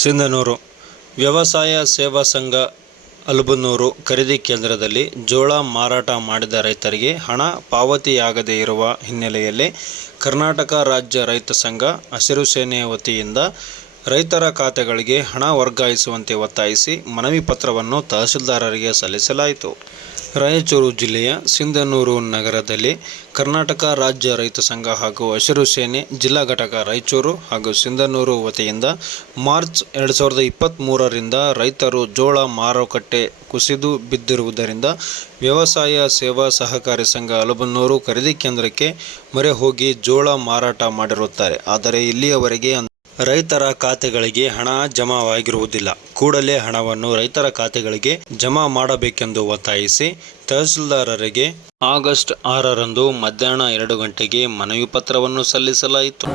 ಸಿಂಧನೂರು ವ್ಯವಸಾಯ ಸೇವಾ ಸಂಘ ಅಲಬನೂರು ಖರೀದಿ ಕೇಂದ್ರದಲ್ಲಿ ಜೋಳ ಮಾರಾಟ ಮಾಡಿದ ರೈತರಿಗೆ ಹಣ ಪಾವತಿಯಾಗದೇ ಇರುವ ಹಿನ್ನೆಲೆಯಲ್ಲಿ ಕರ್ನಾಟಕ ರಾಜ್ಯ ರೈತ ಸಂಘ ಹಸಿರು ಸೇನೆ ವತಿಯಿಂದ ರೈತರ ಖಾತೆಗಳಿಗೆ ಹಣ ವರ್ಗಾಯಿಸುವಂತೆ ಒತ್ತಾಯಿಸಿ ಮನವಿ ಪತ್ರವನ್ನು ತಹಸೀಲ್ದಾರರಿಗೆ ಸಲ್ಲಿಸಲಾಯಿತು. ರಾಯಚೂರು ಜಿಲ್ಲೆಯ ಸಿಂಧನೂರು ನಗರದಲ್ಲಿ ಕರ್ನಾಟಕ ರಾಜ್ಯ ರೈತ ಸಂಘ ಹಾಗೂ ಹಸಿರು ಸೇನೆ ಜಿಲ್ಲಾ ಘಟಕ ರಾಯಚೂರು ಹಾಗೂ ಸಿಂಧನೂರು ವತಿಯಿಂದ ಮಾರ್ಚ್ ಎರಡು ಸಾವಿರದ ಇಪ್ಪತ್ತ್ಮೂರರಿಂದ ರೈತರು ಜೋಳ ಮಾರುಕಟ್ಟೆ ಕುಸಿದು ಬಿದ್ದಿರುವುದರಿಂದ ವ್ಯವಸಾಯ ಸೇವಾ ಸಹಕಾರಿ ಸಂಘ ಅಲಬನ್ನೂರು ಖರೀದಿ ಕೇಂದ್ರಕ್ಕೆ ಮೊರೆ ಹೋಗಿ ಜೋಳ ಮಾರಾಟ ಮಾಡಿರುತ್ತಾರೆ. ಆದರೆ ಇಲ್ಲಿಯವರೆಗೆ ರೈತರ ಖಾತೆಗಳಿಗೆ ಹಣ ಜಮಾವಾಗಿರುವುದಿಲ್ಲ. ಕೂಡಲೇ ಹಣವನ್ನು ರೈತರ ಖಾತೆಗಳಿಗೆ ಜಮಾ ಮಾಡಬೇಕೆಂದು ಒತ್ತಾಯಿಸಿ ತಹಸೀಲ್ದಾರರಿಗೆ ಆಗಸ್ಟ್ ಆರರಂದು ಮಧ್ಯಾಹ್ನ ಎರಡು ಗಂಟೆಗೆ ಮನವಿ ಪತ್ರವನ್ನು ಸಲ್ಲಿಸಲಾಯಿತು.